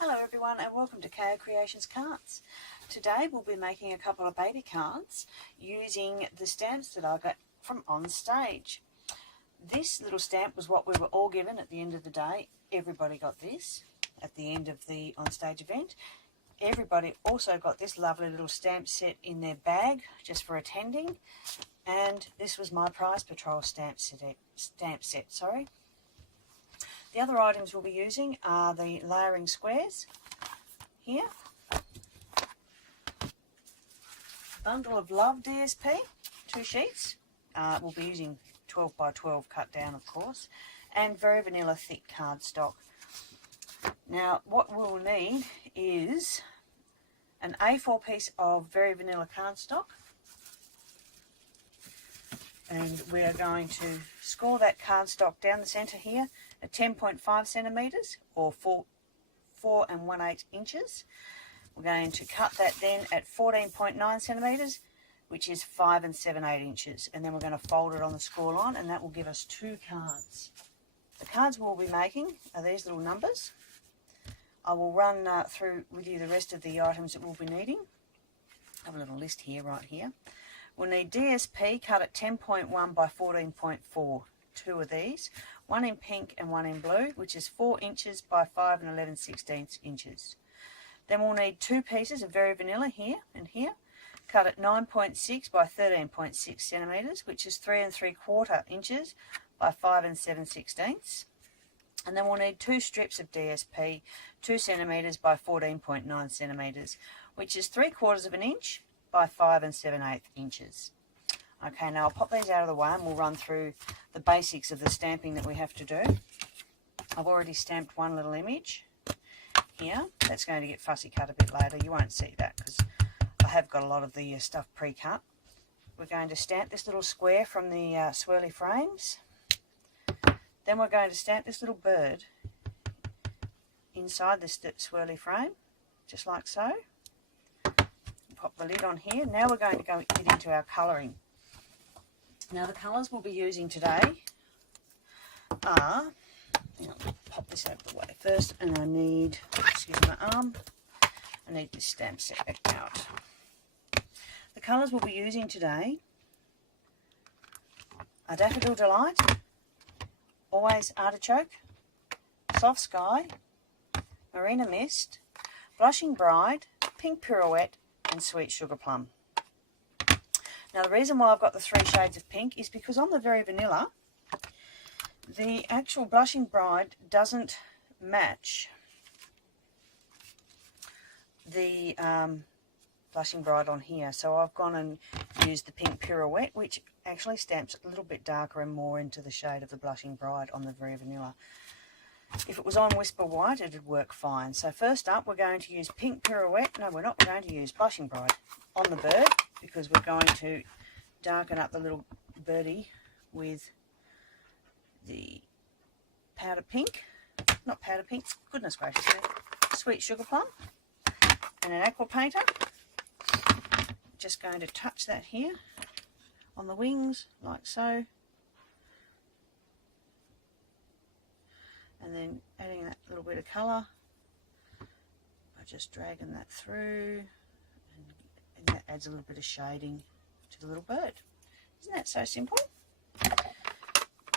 Hello everyone and welcome to KOCreationsCards. Today we'll be making a couple of baby cards using the stamps that I got from Onstage. This little stamp was what we were all given at the end of the day. Everybody got this at the end of the Onstage event. Everybody also got this lovely little stamp set in their bag just for attending, and this was my Prize Patrol stamp set. The other items we'll be using are the layering squares here, bundle of Love DSP, 2 sheets, we'll be using 12 by 12 cut down of course, and very vanilla thick cardstock. Now what we'll need is an A4 piece of very vanilla cardstock, and we are going to score that cardstock down the centre here at 10.5 centimetres or 4 1/8 inches. We're going to cut that then at 14.9 centimetres, which is 5 7/8 inches, and then we're going to fold it on the score line, and that will give us 2 cards. The cards we'll be making are these little numbers. I will run through with you the rest of the items that we'll be needing. I have a little list here, right here. We'll need DSP cut at 10.1 by 14.4, 2 of these, one in pink and one in blue, which is 4 inches by 5 11/16 inches. Then we'll need 2 pieces of very vanilla here and here, cut at 9.6 by 13.6 centimetres, which is 3 3/4 inches by 5 7/16. And then we'll need 2 strips of DSP, 2 centimetres by 14.9 centimetres, which is 3/4 inch by 5 7/8 inches. Okay, now I'll pop these out of the way and we'll run through the basics of the stamping that we have to do. I've already stamped one little image here. That's going to get fussy cut a bit later. You won't see that because I have got a lot of the stuff pre-cut. We're going to stamp this little square from the swirly frames. Then we're going to stamp this little bird inside this swirly frame, just like so. Pop the lid on here. Now we're going to go get into our colouring. Now the colours we'll be using today are, I'll pop this out of the way first, and I need, excuse my arm, I need this stamp set back out. The colours we'll be using today are Daffodil Delight, Always Artichoke, Soft Sky, Marina Mist, Blushing Bride, Pink Pirouette, and Sweet Sugar Plum. Now the reason why I've got the 3 shades of pink is because on the very vanilla, the actual Blushing Bride doesn't match the Blushing Bride on here. So I've gone and used the Pink Pirouette, which actually stamps a little bit darker and more into the shade of the Blushing Bride on the very vanilla. If it was on Whisper White, it would work fine. So first up, we're going to use Pink Pirouette. No, we're not. We're going to use Blushing Bride on the bird, because we're going to darken up the little birdie with the powder pink, not powder pink, goodness gracious me, Sweet Sugar Plum, and an aqua painter. Just going to touch that here on the wings, like so. And then adding that little bit of colour by just dragging that through, and that adds a little bit of shading to the little bird. Isn't that so simple?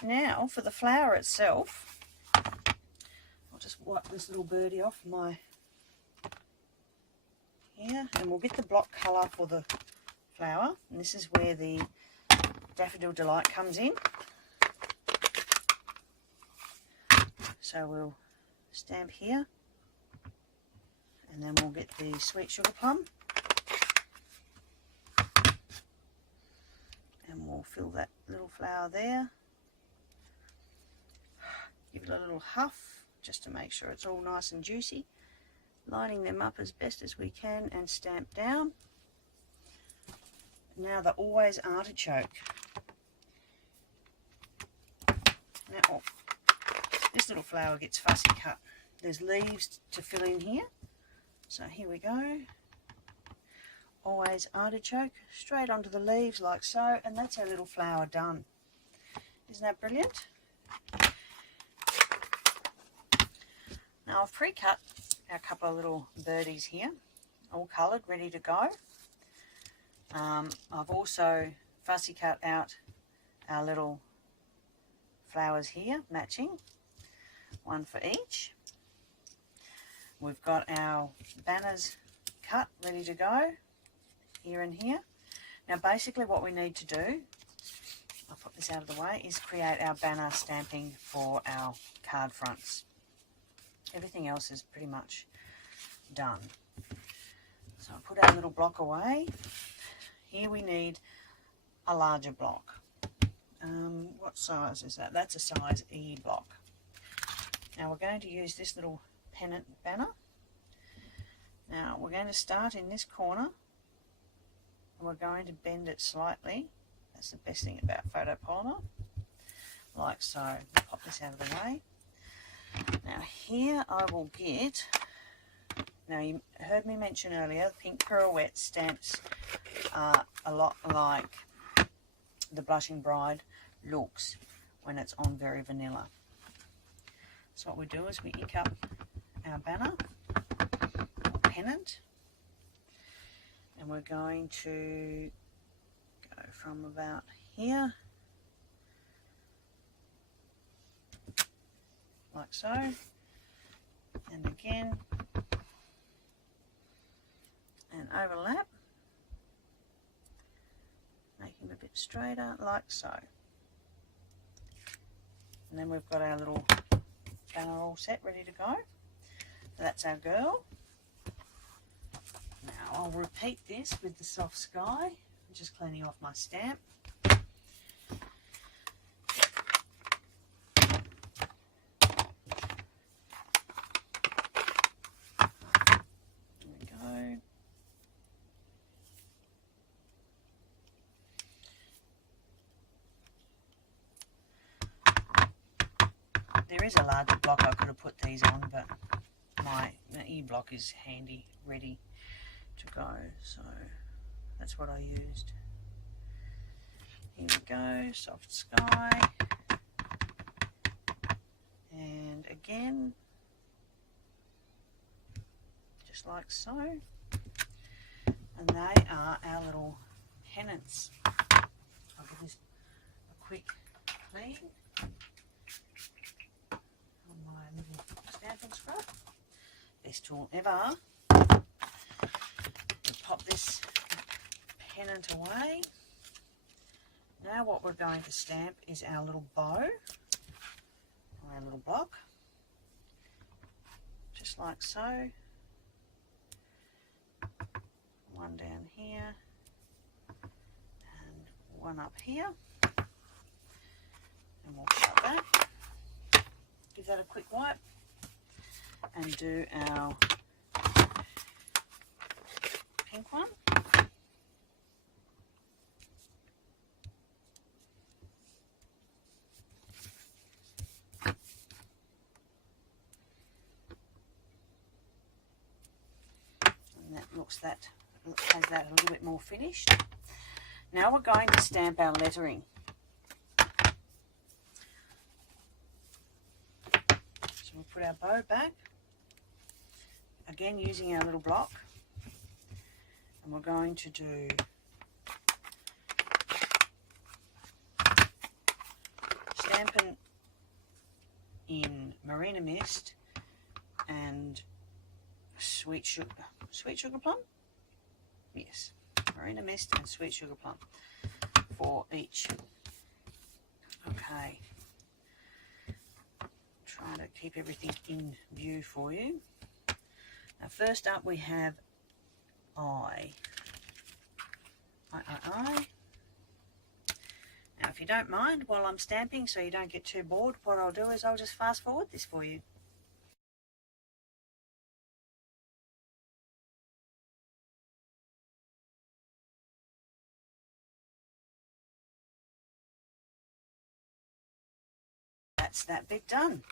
Now for the flower itself, I'll just wipe this little birdie off my here, and we'll get the block colour for the flower, and this is where the Daffodil Delight comes in. So we'll stamp here, and then we'll get the Sweet Sugar Plum, and we'll fill that little flower there. Give it a little huff just to make sure it's all nice and juicy. Lining them up as best as we can and stamp down. Now the Always Artichoke. Now this little flower gets fussy cut. There's leaves to fill in here. So here we go. Always Artichoke, straight onto the leaves like so, and that's our little flower done. Isn't that brilliant? Now I've pre-cut our couple of little birdies here, all coloured, ready to go. I've also fussy cut out our little flowers here, matching, one for each. We've got our banners cut, ready to go, here and here. Now basically what we need to do, I'll put this out of the way, is create our banner stamping for our card fronts. Everything else is pretty much done. So I'll put our little block away. Here we need a larger block. What size is that? That's a size E block. Now we're going to use this little pennant banner. Now we're going to start in this corner and we're going to bend it slightly. That's the best thing about photopolymer, like so. Pop this out of the way. Now here I will get, now you heard me mention earlier, pink pirouette stamps are a lot like the Blushing Bride looks when it's on very vanilla. So what we do is we ink up our banner, or pennant, and we're going to go from about here, like so, and again, and overlap, making it a bit straighter, like so. And then we've got our little banner all set, ready to go. That's our girl. Now I'll repeat this with the soft sky. I'm just cleaning off my stamp. There we go. There is a larger block I could have put these on, but my E-block is handy, ready to go, so that's what I used. Here we go, soft sky, and again, just like so, and they are our little pennants. I'll give this a quick clean on my little Stampin' scrub. Best tool ever. We'll pop this pennant away. Now what we're going to stamp is our little bow, or our little block, just like so. One down here and one up here, and we'll shut that. Give that a quick wipe and do our pink one. And that looks that has that a little bit more finished. Now we're going to stamp our lettering. So we'll put our bow back, again using our little block, and we're going to do Stampin' in Marina Mist and Sweet Sugar Plum. Yes, Marina Mist and Sweet Sugar Plum for each. Okay, trying to keep everything in view for you. Now first up we have I. Now if you don't mind, while I'm stamping, so you don't get too bored, what I'll do is I'll just fast forward this for you. That's that bit done.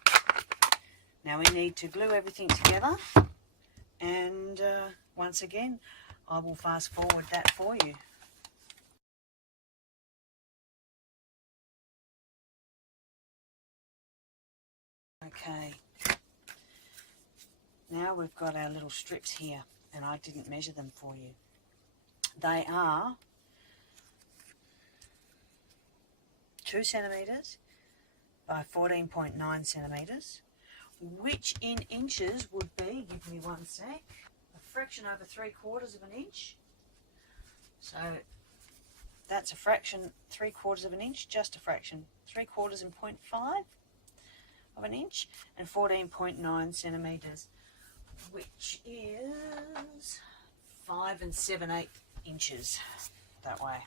Now we need to glue everything together, and once again I will fast forward that for you. Okay, Now we've got our little strips here, and I didn't measure them for you. They are 2 centimetres by 14.9 centimetres, which in inches would be, give me one sec, a fraction over 3/4 of an inch. So that's a fraction, 3/4 of an inch, just a fraction, 3/4 and 0.5 of an inch, and 14.9 centimetres, which is 5 7/8 inches that way.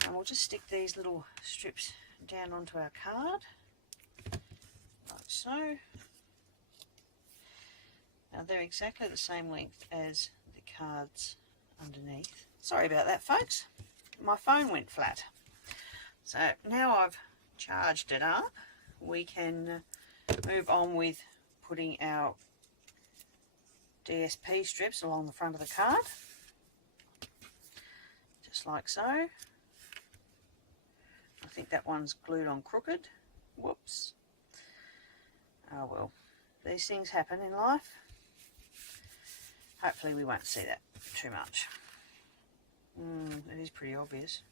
And we'll just stick these little strips down onto our card, like so. Now they're exactly the same length as the cards underneath. Sorry about that, folks. My phone went flat. So now I've charged it up, we can move on with putting our DSP strips along the front of the card, just like so. I think that one's glued on crooked. Whoops. Oh well, these things happen in life. Hopefully we won't see that too much. It is pretty obvious.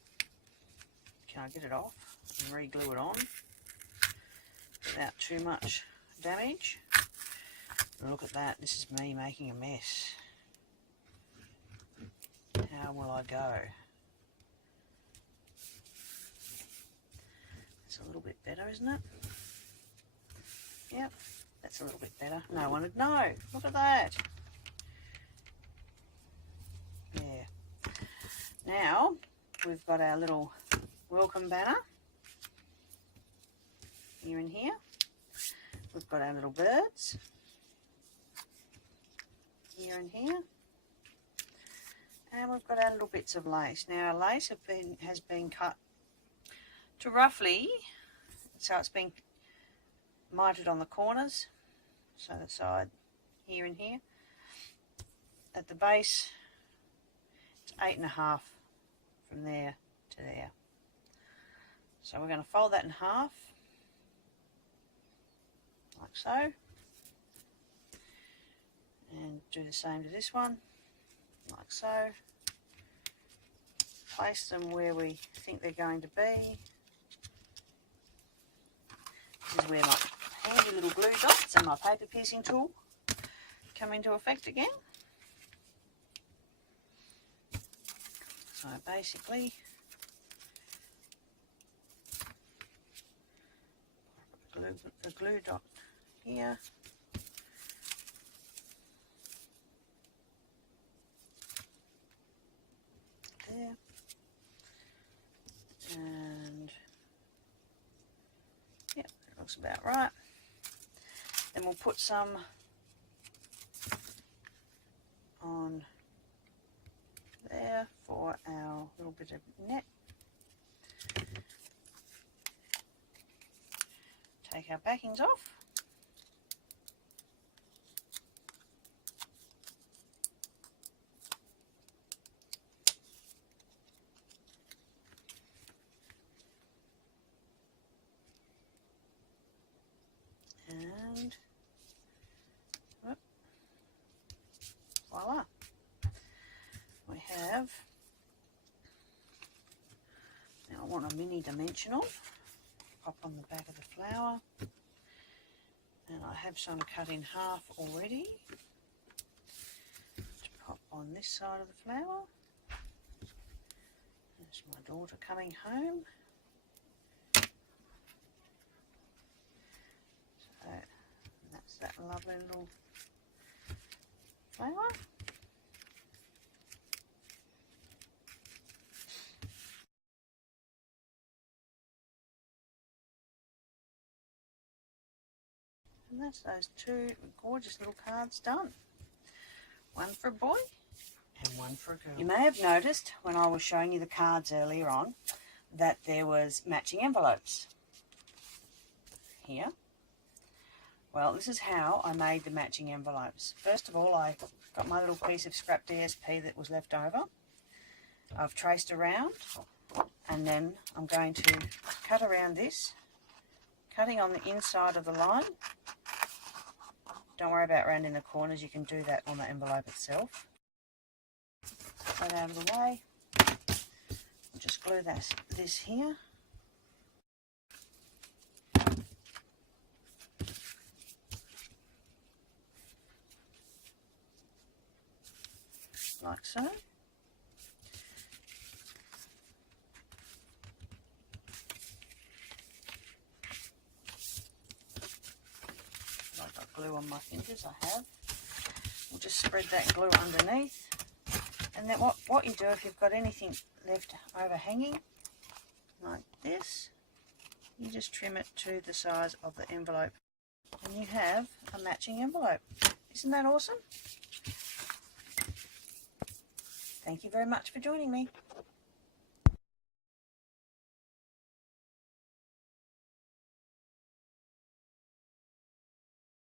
Can I get it off and re-glue it on without too much damage? Look at that, this is me making a mess. How will I go? It's a little bit better, isn't it? Yep, that's a little bit better. No one would know. Look at that. Yeah. Now we've got our little welcome banner here and here. We've got our little birds here and here, and we've got our little bits of lace. Now our lace has been cut to roughly, so it's been mitered on the corners, so the side here and here. At the base, it's 8.5 from there to there. So we're going to fold that in half, like so, and do the same to this one, like so. Place them where we think they're going to be. This is where my handy little glue dots and my paper piercing tool come into effect again. So basically, the glue dot here, there, and yeah, that looks about right. Then we'll put some on there for our little bit of net. Take our backings off. And whoop, voila. We have, now I want a mini dimensional, pop on the back of the flower, and I have some cut in half already to pop on this side of the flower. There's my daughter coming home. So that's that lovely little flower. And that's those two gorgeous little cards done. One for a boy and one for a girl. You may have noticed when I was showing you the cards earlier on that there was matching envelopes here. Well, this is how I made the matching envelopes. First of all, I got my little piece of scrap DSP that was left over. I've traced around, and then I'm going to cut around this, cutting on the inside of the line, Don't worry about rounding the corners, you can do that on the envelope itself. That out of the way. We'll just glue this here. Like so. I've got glue on my fingers, I have. We'll just spread that glue underneath. And then what you do if you've got anything left overhanging, like this, you just trim it to the size of the envelope. And you have a matching envelope. Isn't that awesome? Thank you very much for joining me.